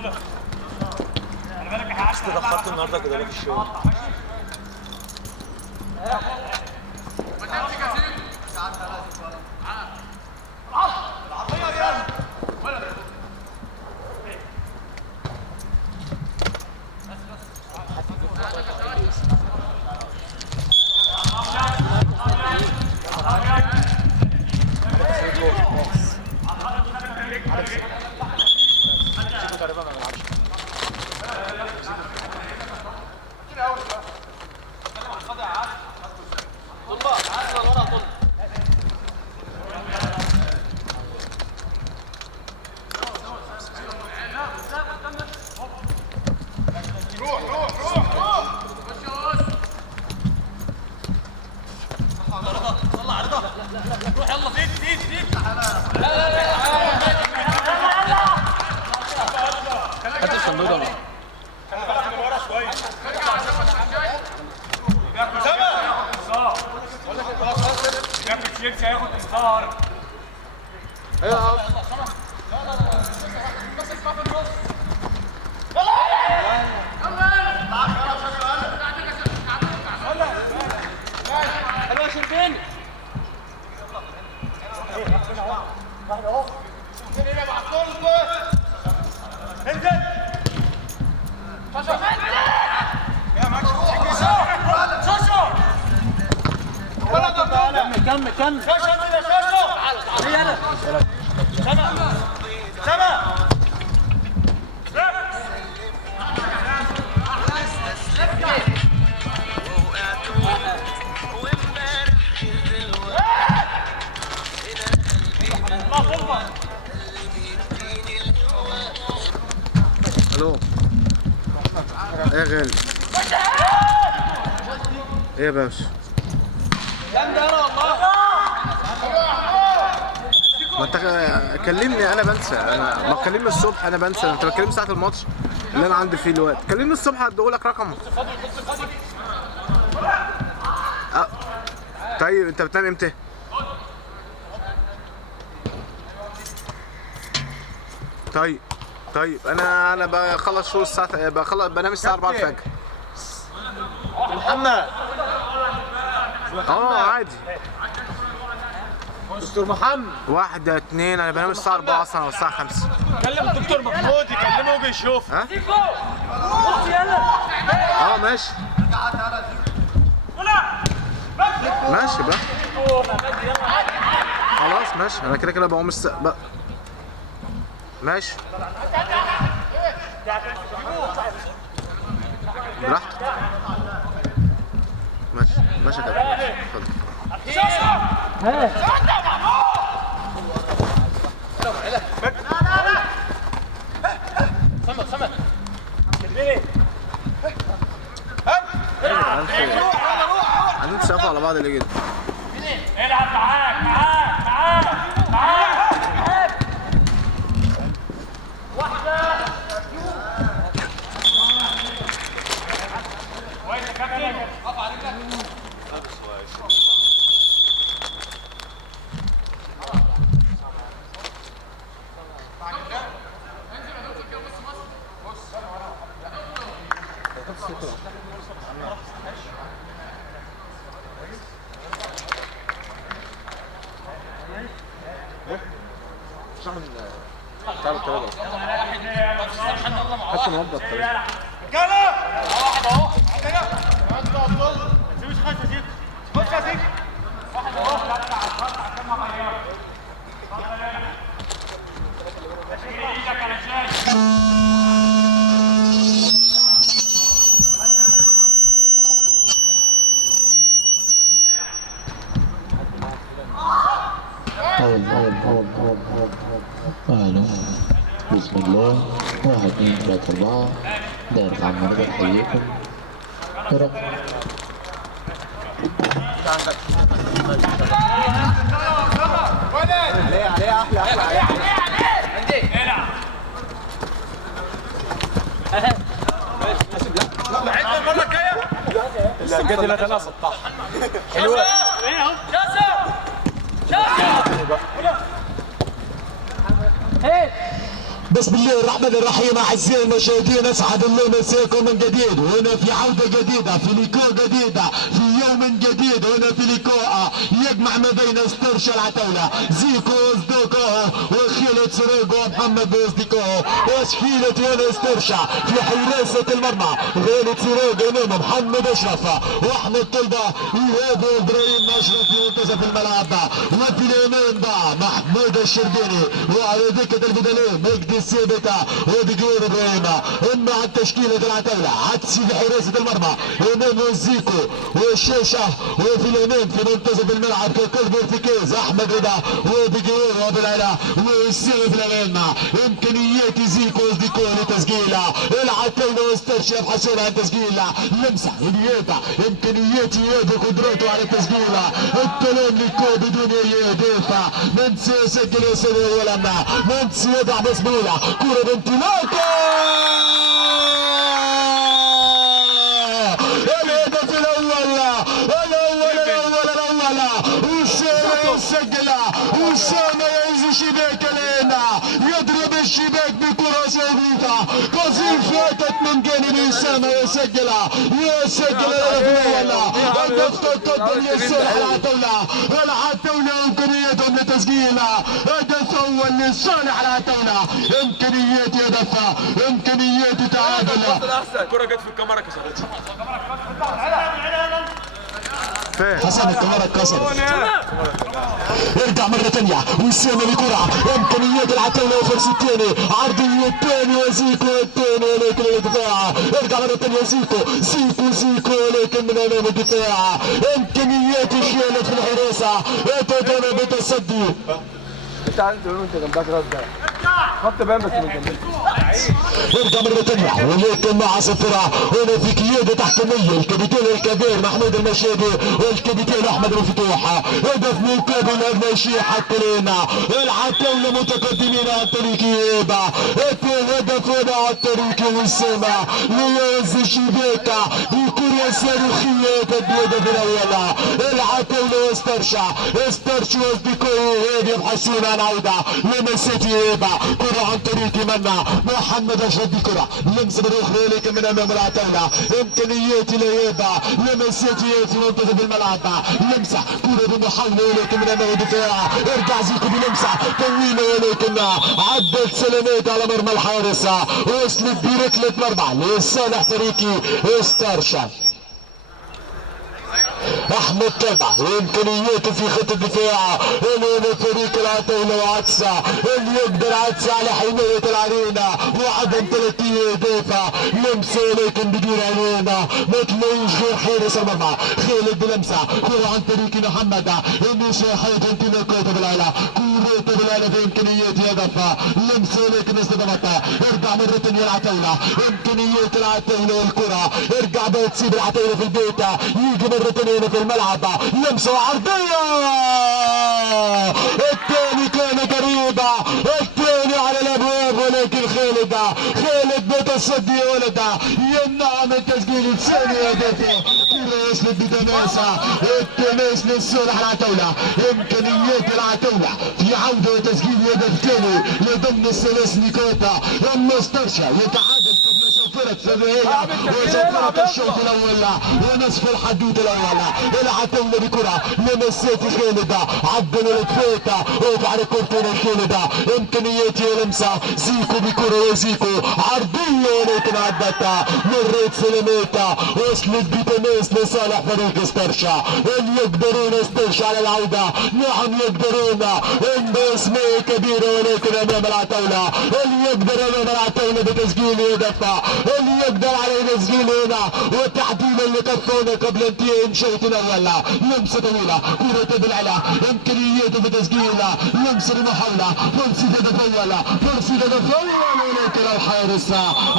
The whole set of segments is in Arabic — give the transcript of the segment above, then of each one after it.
بس اتأخرت النهارده كده ليه في الشغل؟ هات الصندوق ده. تشيلسي هياخد انذار. ايوه حلوه شربين. كمل كمل الو ايه يا غالي؟ ايه يا باشا؟ جامدة انا والله. ما انت كلمني انا بنسى، انا ما تكلمني الصبح انا بنسى، انت بتكلمني ساعة الماتش اللي انا عندي فيه الوقت، كلمني الصبح هديهولك رقم. طيب انت بتنام امتى؟ طيب انا بخلص شغل الساعة بنام الساعة 4 الفجر. محمد عادي. دكتور محمد 1 2 انا بنام الساعة 4 اصلا او الساعة 5. كلم الدكتور محمود يكلمه ويجي يشوف. ها؟ ماشي. ماشي بقى. خلاص ماشي، انا كده بقوم بقى. ماشي. براحتك. ماشي كده. اتفضل. عندنا تسافوا على بعض ليه كده؟ العب معاك واحدة كويس يا كابتن. اقف على رجلك. حتى نوضح طريقة. واحد اهو. ما تسيبوش خالص يا سيدي. بص يا سيدي. واحد اهو. لا على الخط عشان ما اغيرش. اتفضل يا ايدك على الشاشه. بسم الله 1 2 3 4 دايرة عمالة بحييكم يا رب. عليه احلى لعبنا المره الجايه. الجدي لا تناسب صح. حلوه بسم الله الرحمن الرحيم. اعزائي المشاهدين اسعد الله مساكم من جديد، وهنا في عوده جديده، في لقاء جديده، في يوم جديد، هنا في لقاء يجمع ما بين استرشا العتاوله زيكو اصدقائه وخالد سراج ومحمد باصدقائه وشكيله هنا استرشا في حراسه المرمى خالد سراج امام محمد اشرف واحمد طلبه ايهاب وابراهيم اشرف في منتصف الملعب، وفي الامام محمود الشربيني، وعلى دكه البدلاء مجدي السابقة وبجور ابراهيم. اما عن تشكيلة العتاولة عدسي في حراسة المرمى امام وزيكو والشاشة، وفي الامام في منتصف الملعب كقلب ارتكاز احمد رضا وبجور وبالعلا والسيف الامام. امكانيات زيكو اصدقاء لتسجيل العتاولة واسترشا يبحثون عن تسجيل لمسة اليابة، امكانيات اياب وقدراته على التسجيل. الكلام لكو بدون اياب من سيسجل يسوي اولا من سيضع مسبولة كرة بانطلاقة الهدف الأول وسام يسجل وسام يعيز شباك لنا يضرب الشباك بكرة سعودية قصير فاتت من جانب وسام يسجل الهدف الأول. الهدف تقدم لصالح العتاولة إمكانياتهم لتسجيل هدف أول لصالح العتاولة، إمكانيات هدف، إمكانيات تعادل. الكرة جت في الكاميرا كسرتها. حسن الكاميرا اتكسرت. ارجع مرة ثانية وسام بكرة، إمكانيات العتاولة وفرصة الثاني، عرضية الثاني وزيكو الثاني ولكن الدفاع. ارجع مرة ثانية زيكو ولكن من أمام الدفاع. إمكانيات خالد في الحراسة يتقدم بالتصدي. انت عايز تقول انت جنبك رد خط بان بس من جنبك. ارجع مرة ثانية ولكن مع صفرة هنا في قيادة تحكيمية الكابتن الكبير محمود المشادي والكابتن احمد الفتوح. هدف مقابل ادنى شيء حتى لنا العتاولة متقدمين عن طريق ايابة. هدف هنا عن طريق وسامة ليوز الشباكة بكرة صاروخية الهدف الاول. العتاولة واسترشا واصدقائه يبحثون عن عودة لمسات ايابة. كرة عن طريق منا محمد اشرف بكرة لمسة بالاخرى لكن من امام العتاولة. امكانيات الايابة لمسات في منتصف الملعب لمسة كرة بمحاولة ولكن من امام الدفاع. ارجع زيكو بلمسة طويلة ولكن عدت سلامات على مرمى الحارس وصلت بركلة مرمى لصالح فريقي استرشا. احمد طلبه وامكانياته في خط الدفاع الى فريق العتاولة وعدسه اللي يقدر عدسه على حمايه العرينه وعدم تلقي اضافه لمسه ولكن بدون عرينه ما تلاقيش غير حارس المرمى خالد بلمسه كره عن طريق محمد مش حاجه انطلاقاته بالعلا كورته بالعلا في امكانيات هدف لمسه ولكن اصطدمت. ارجع مره ثانيه العتاولة امكانيات العتاولة والكره ارجع بقى تسيب العتاولة في البيت يجي مره ثانيه في الملعب لمسه عرضيه الثاني كان قريبه الثاني على الابواب ولكن خالد بتصدي يا ولد يمنع من تسجيل الثاني هدفه. كره وصلت بتماسه التماس لصالح العتاولة. امكانيات العتاولة في عوده وتسجيل هدف ثاني لضمن الثلاث نقاط. اما استرشا يتعادل قبل صفرة سرية وصفرة الشوط الاول ونصف الحدود الاول. العتاولة بكرة لمسات خالد عدل الفيتا وبعد كورتين خالد امكانيات لمسة زيكو بكرة وزيكو عرضية ولكن عدت مرت سلامات وصلت بتماس لصالح فريق استرشا. هل يقدرون استرشا على العودة؟ نعم يقدرون. اسماء كبيرة ولكن امام العتاولة. هل يقدر امام العتاولة بتسجيل هدف؟ هل يقدر على تسجيل هنا وتعديل اللي كفونا قبل انتهاء الشوط الاول. لمسة طويلة كرة بالعلا امكانياته بتسجيل لمسة بمحاولة فرصة هدف اول ولكن الحارس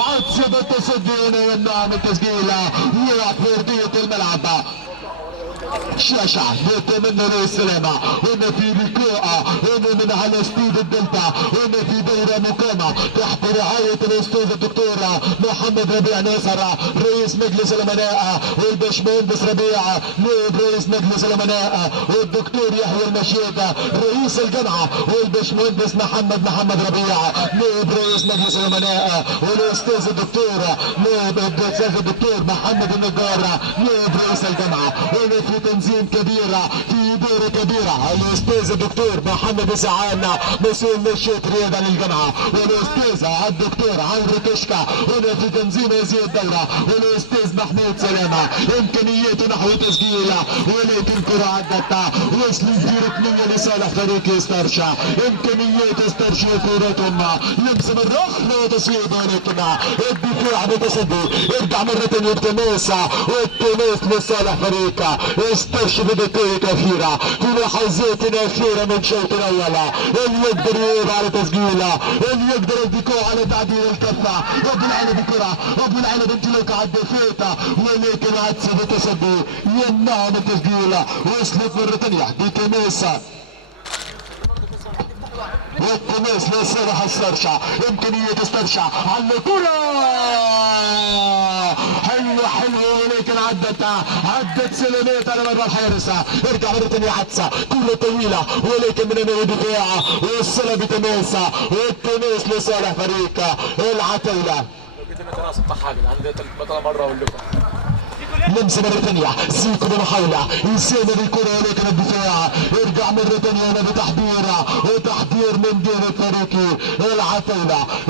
عدسة بالتصدي هنا يمنع من التسجيل وفي ارضية الملعب. شاشة نتمنى له السلامة. هنا في لقاء هنا من على استود الدلتا، هنا في دورة مقامة تحت رعاية الأستاذ الدكتور محمد ربيع ناصر رئيس مجلس الأمناء، والباشمهندس ربيع نائب رئيس مجلس الأمناء، والدكتور يحيى المشيد رئيس الجامعة، والباشمهندس محمد ربيع نائب رئيس مجلس الأمناء، والأستاذ الدكتور محمد النجار نائب رئيس الجامعة. هنا في تنظيم كبيرة في إدارة كبيرة الأستاذ الدكتور محمد سعان مسؤول نشاط رياضة للجامعة، والأستاذ الدكتور عمرو كشكة هنا في تنظيم هذه الدورة، والأستاذ محمود سلامة إمكانياته نحو تسجيل، ولكن كرة عدت وصلت في ركنية لصالح فريق ستارشا. إمكانيات ستارشا كورتهم لمسة من أخرى وتصويب، ولكن الدفاع متصدي. ارجع مرة ثانية بتماس، والتماس لصالح فريق ستارشا بدقائق أخيرة في لحظات أخيرة من شوط الأول. اللي يقدر يقول على تسجيل، اللي يقدر الدفاع على تعديل الكفة. أبو العين بكرة، أبو العين بامتلاك على الدفاع، ولكن عدسة بتصدي يمنع من التسجيل. وصلت مرة ثانية بتماس، والتماس لصالح ستارشا. إمكانية ستارشا على الكرة حلوة ولكن عدت سلامات على مرمى الحارس. ارجع مرة ثانية عدسة، كرة طويلة ولكن من أمام الدفاع، والصلة بتماس، والتماس لصالح فريق العتاولة. عندي بطلة مرة واللقاء لمسه مره ثانيه، زيكو بمحاوله يساند الكره ولكن الدفاع. ارجع مره ثانيه هنا وتحضير من جانب فريق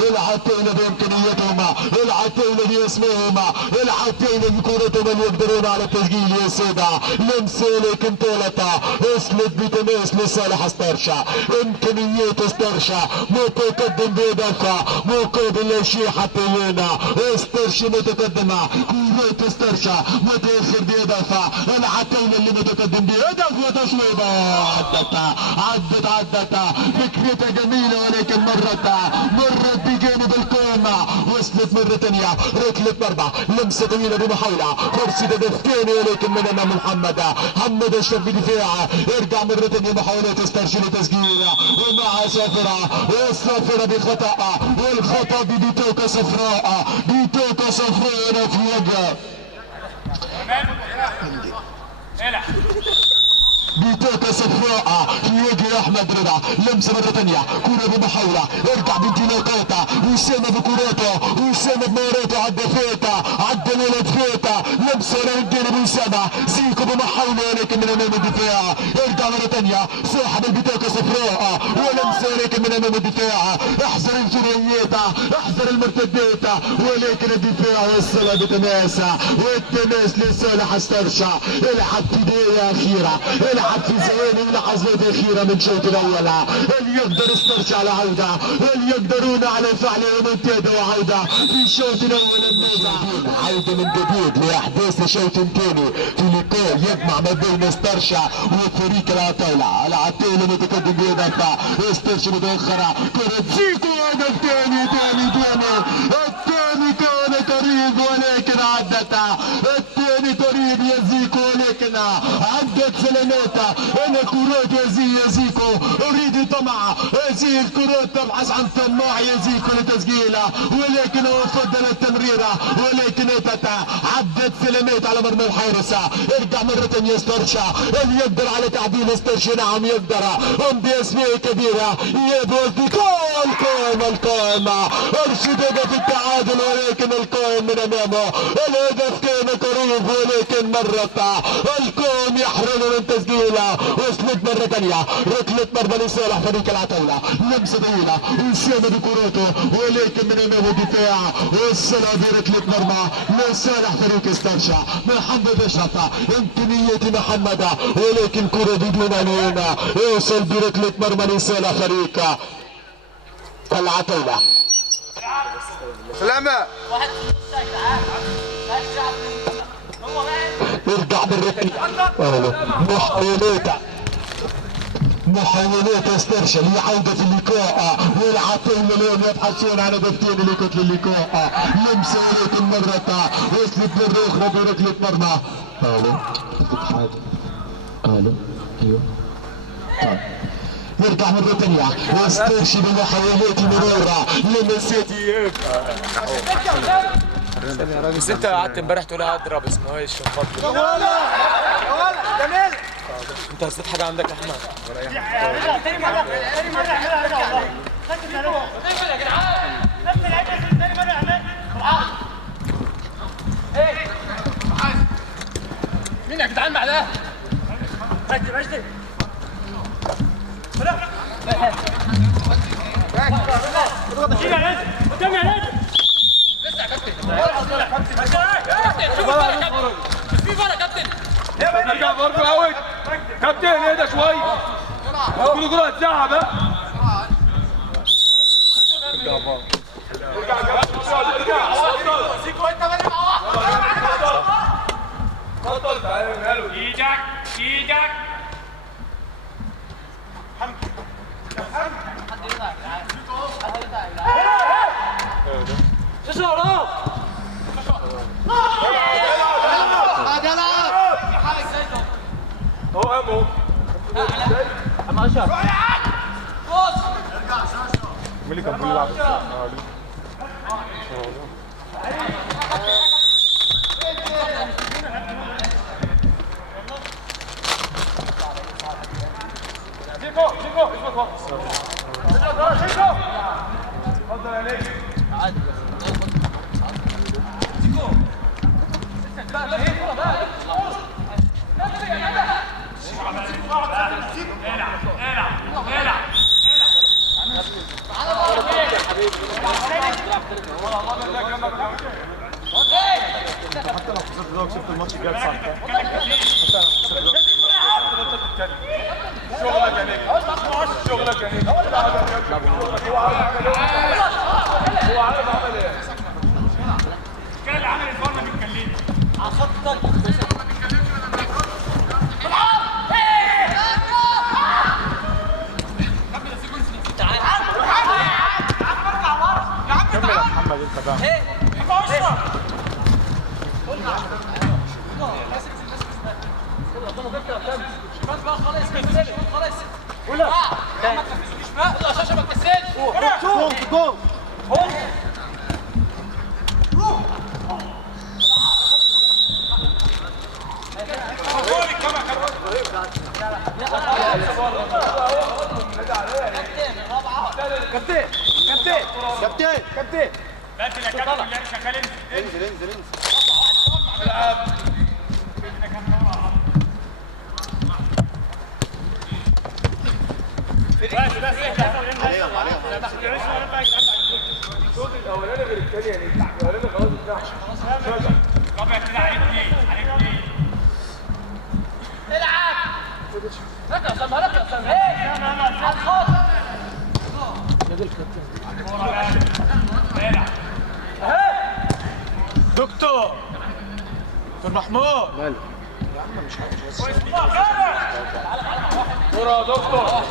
العتاوله بامكانياتهم، العتاوله باسمائهم، العتاوله بكرتهم اللي يقدرون على التسجيل يا ساده. لمسه لكن طولت وصلت بتماس لصالح ستارشا. امكانيات ستارشا متقدم باضافه مقابل لا شيء حتى هنا. ستارشا متقدمه، كرة ستارشا متأخر بإضافة، العتاولة اللي متقدم بهدف وتصويبة. عدت فكرتها جميلة ولكن مرت بجانب القمة. وصلت مرة ثانية ركلة مرمى، لمسة طويلة بمحاولة فرصة هدف ثاني ولكن من أمام محمد أشرف بدفاع. ارجع مرة ثانية محاولة ستارشا لتسجيل ومع صافرة بخطأ، والخطأ ببطاقة صفراء هنا في وجه بطاقة صفراء في وجه احمد رضا. لمسه مره ثانيه، كره بمحاوله، ارجع بانطلاقاته، وسام بكراته، وسام بمهاراته، عدى الولد فيتا، لمسه للجانب وسام، زيكو بمحاوله ولكن من امام الدفاع. ارجع مره ثانيه، صاحب البطاقة صفراء ولمسه ولكن من امام الدفاع. احذر الجريات، احذر المرتدات، ولكن الدفاع والصلاه بتماس، والتماس لصالح ستارشا. العب في دقيقه اخيره، العب في ثواني ولحظات اخيره من شوط الاول. اللي يقدر ستارشا على عوده، اللي يقدرون على فعل ريمونتادا وعوده في الشوط الاول النازع. عوده من جديد لاحداث شوط ثاني في لقاء يجمع ما بين ستارشا وفريق العتاوله متقدم باضافه. ستارشا متاخره، كره زيكو، هدف ثاني الثاني كان قريب ولكن عدت. الثاني قريب يا زيكو ولكن عدت سلامات. انا كرات يا زيكو اريد طمع، هذه الكرات تبحث عن طماع يا زيكو لتسجيلها، ولكن هو فضل التمريره ولكن عدت سلامات على مرمى الحارس. ارجع مره ثانيه ستارشا، اللي يقدر على تعديل ستارشا نعم يقدر، هم باسماء كبيره يبغى القائمه ارشد هدف التعادل ولكن القائم من امامه. الهدف كان قريب ولكن مرت القائم يحرم من تسجيله. وصلت مره ثانيه ركله مرمى لصالح فريق العتاوله، لمسه طويله وسام بكرته ولكن من امامه الدفاع، والصلاه بركله مرمى لصالح فريق ستارشا. محمد اشرف امكانيه محمد ولكن كره بدون عنوان، يوصل بركله مرمى لصالح فريق العتاوله. سلامة ارجع محاولات ستارشا لعودة اللقاء، والعتاولة اليوم يبحثون عن هدفتين لقتل اللقاء. لمسة ولكن مرة وصلت مرة أخرى بركلة مرمى. الو ايوه طيب يرجع مرة ثانية واسترشد محاولات مرورة لمساتي بس انت قعدت امبارح تقول اضرب اسمه ايش نفضل. يا ولد جميل. انت نسيت حاجه عندك يا احمد؟ تاني مرة اعملها هنا والله. يا جدعان نفس العيب تاني مرة اعملها. ايه مين يا جدعان مع ده؟ مجدي شيل يا نادي قدام يا نادي لسه يا كابتن شوف الفرق يا كابتن في فرق يا كابتن ارجع برضه اوت كابتن اهدى شويه كل كره هتزعق بقى ارجع بقى ارجع سيكو انت بقى مع واحد اتفضل تعالى ايدك دكتور محمود ماله كرة يا دكتور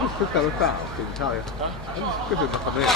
الفكرة بتاع بتاع كده القضية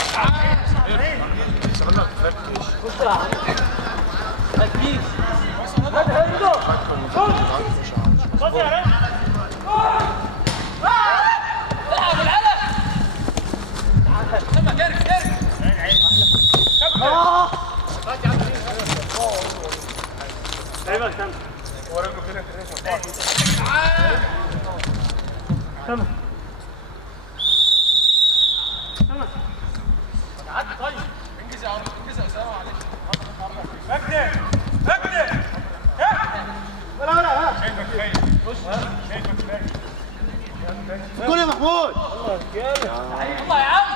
كل يا محمود الله يا عم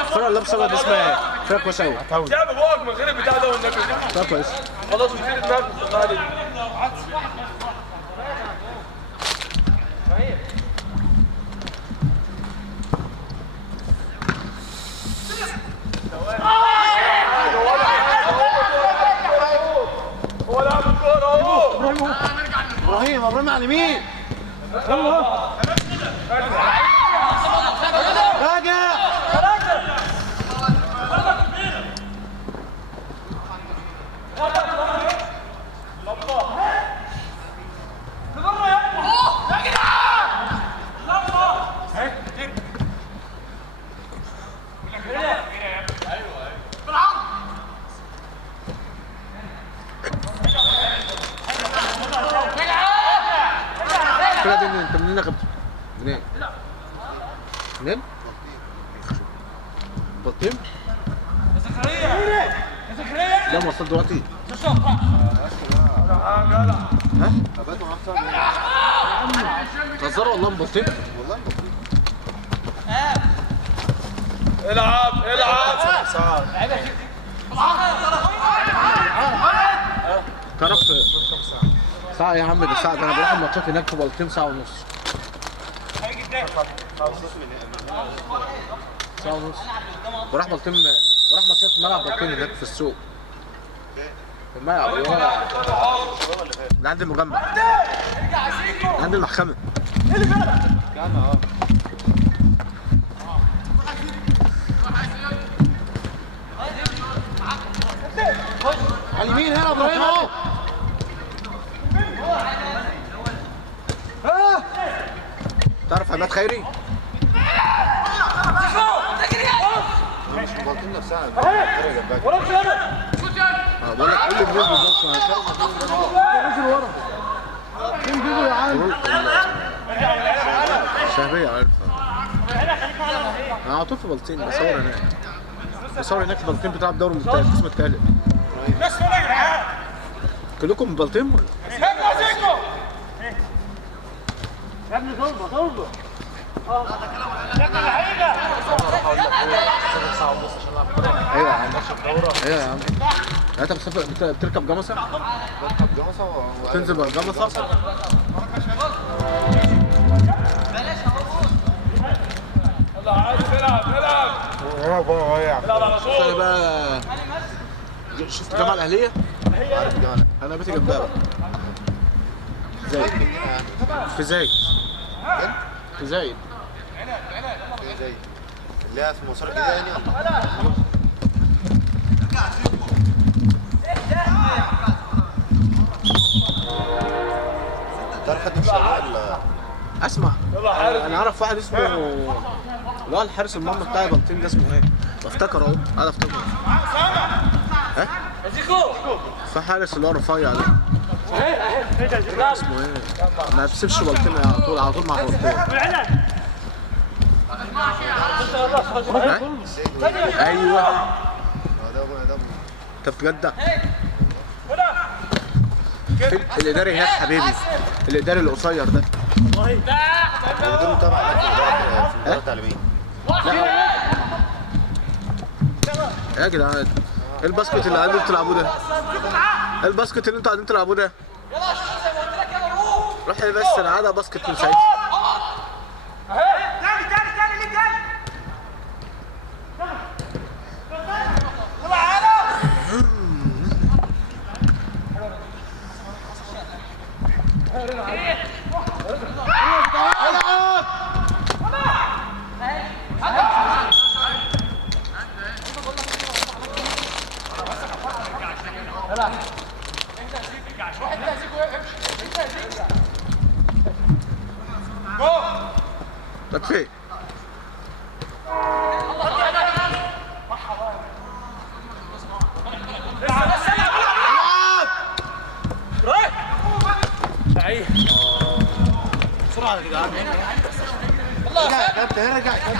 الفرقة اللي بسبب اسمها ايه؟ فرقة كويسة أوي جاب فوق من غير البتاع ده والنبي فرقة كويسة خلاص مش كده دماغك غالي هو لعب الكورة اهو على اليمين. راجع. كده دي انت منين اخدت؟ منين؟ منين؟ بطيم؟ لا ما وصلت دلوقتي. ها؟ تهزروا والله مبطيم؟ العب العب. تعرف ساعة يا عم، دي ساعة، ده انا بروح الماتشات هناك في بلطيم ساعة ونص. ساعة ونص. بروح بلطيم، بروح ماتشات في ملعب بلطيم هناك في السوق. في الملعب اللي هو اللي عند المجمع. عند المحكمة. على اليمين هنا ابراهيم اهو. تعرف عماد خيري؟ مش مبالطين نفسها. بقول لك كل الناس بالظبط نزل ورا. فين بيجوا يا عم؟ شهبية عارف. انا على طول في بلطيم بصور هناك. بصور هناك في بلطيم بتاع الدوري القسم الثالث. كلكم من بلطيم؟ يا ابني ضربه ايوه يا عم. ايوه يا عم. انت بتركب جمصه؟ بركب جمصه وتنزل بالجمصه؟ يلا عايز العب العب. العب على انا طول. بقى شفت الجامعه الاهليه؟ عارف الجامعه. انا بيتي جنبها بقى. زايد. في زايد. في زايد. في زايد. اللي هي في مصر كده يعني. تعرف حد مش ولا اسمع، انا اعرف واحد اسمه اللي هو الحارس المرمى بتاع بلطيم ده اسمه ايه؟ بفتكر اهو، انا افتكره. ها؟ في حارس اللي هو رفيع ده. اسمه ايه؟ ما بيسيبش بلطيم على طول مع بلطيم. ايوه. انت بجد؟ الاداري هناك حبيبي، الاداري القصير ده. دول تبع في الدوري التعليمي. يا جدعان ايه الباسكت اللي قاعدين تلعبوه ده؟ ايه الباسكت اللي انتوا قاعدين تلعبوه ده؟ روح يا بس انا قاعد باسكت من ساعتها. تكفي. بسرعه يا جدعان. ارجع يا كابتن، ارجع يا كابتن.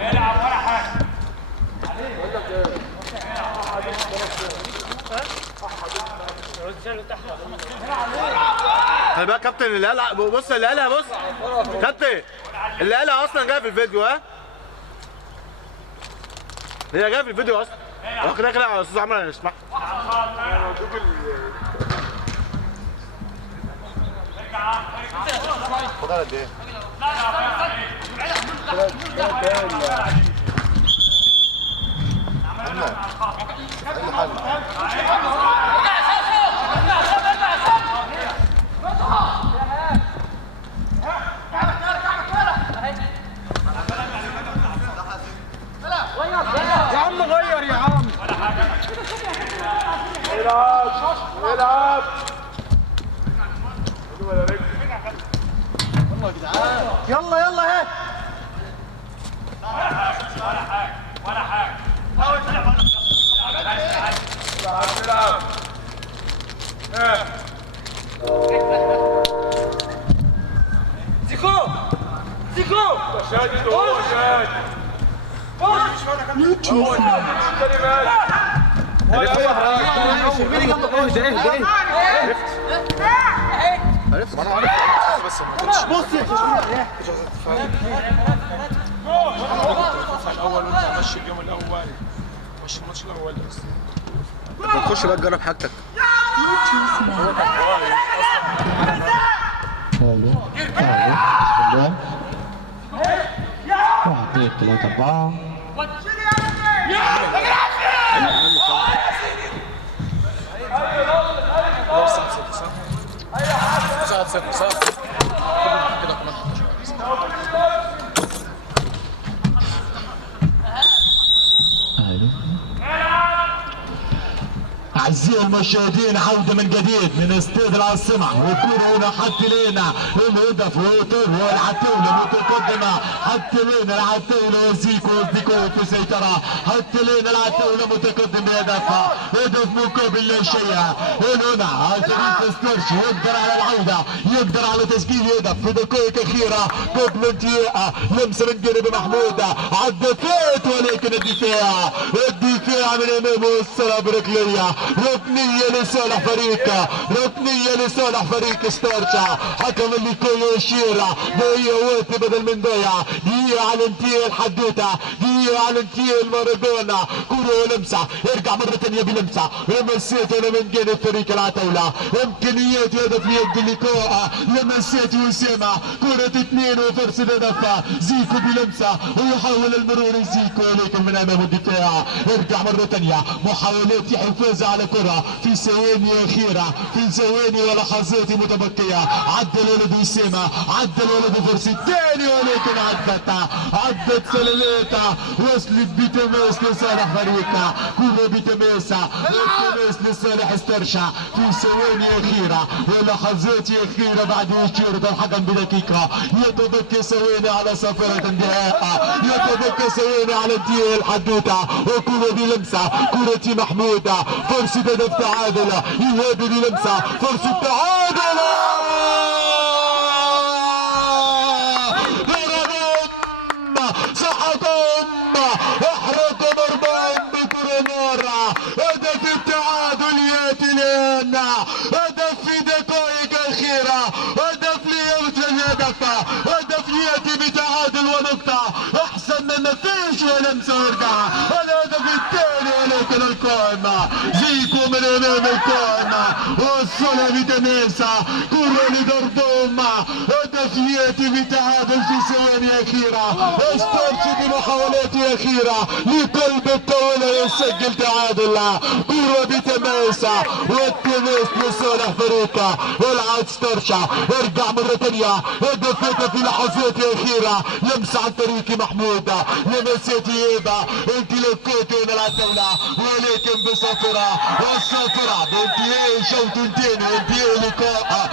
العب ولا حاجه. خلي بالك كابتن، اللي قالها بص، اللي قالها بص كابتن، اللي قالها اصلا جايه في الفيديو. ها هي جايه في الفيديو اصلا. هو كده كده يا استاذ عمرو هنسمعها. خدها قد ايه؟ اي حل. يلا يلا اهي العب زيكو زيكو شادد هو شادد هو شادد الكلمات ولا اي حاجه بس ما كنتش بص يا الاول وانت ماشي اليوم الاول ماشي الماتش الاول بس انت تخش بقى تجرب حاجتك. فاول فاول واحد اثنين ثلاثة أربعة أعزائي المشاهدين عودة من جديد من استاد العاصمة والكرة هنا حتى لينا الهدف والعتاولة متقدمة حتى لينا العتاولة وزيكو في سيطرة حتى لينا العتاولة متقدم بهدفها هدف مقابل لا شيء هنا الفريق ستورش يقدر على العودة يقدر على تسجيل هدف في دقائق أخيرة قبل انتهاء لمسة من جانب محمود عدفت ولكن الدفاع من أمامه الصلاة بركلية ركنية لصالح فريق ستارشا حكم اللي يشير ضيع وقت بدل من ضيع دقيقة على انتهاء الحدوتة دقيقة على انتهاء المارادونا كرة ولمسة يرجع مرة ثانية بلمسة لمسيت انا من جانب فريق العتاولة امكانيات هدف يد اللقاء لمسيت وسامة كرة اثنين وفرصة هدف زيكو بلمسة ويحاول المرور زيكو ولكن من امام الدفاع يرجع مرة ثانية محاولات حفاظ على كرة في ثواني أخيرة في ثواني ولحظات متبقية عدى الولد وسامة عدى الولد فرصة ثاني ولكن عدت سلالاتها وصلت بتماس لصالح فريقنا كرة بتماس لصالح ستارشا في ثواني أخيرة ولحظات أخيرة بعد إشارة الحكم بدقيقة يتبقى ثواني على صفرة انتهاء يتبقى ثواني على انتهاء الحدوتة وكرة بلمسة كرة محمودة فرصة هدف تعادل يهادي بلمسة فرصة تعادل احرقوا مرماهم بكرة مرة هدف التعادل ياتي لنا هدف في دقائق أخيرة هدف ياتي بتعادل ونقطة أحسن من ما فيش ولمسة ويرجع الهدف الثاني ولكن القائمة زيكو من أمام القائمة والصلة بتماسة كرة لدردوم هدف ياتي بتعادل في ثواني أخيرة استرشد بمحاولات أخيرة لقلب الطاولة يسجل تعادل كرة بتماسة والتماس لصالح فريقه والعاد ستارشا ارجع مرة ثانية هدف في لحظات أخيرة لمسة عن طريق محمود لمسات هيبة انطلاقات من العتاولة ولكن بصفرة والصفرة بانتهاء شوط ثاني وانتهاء لقاء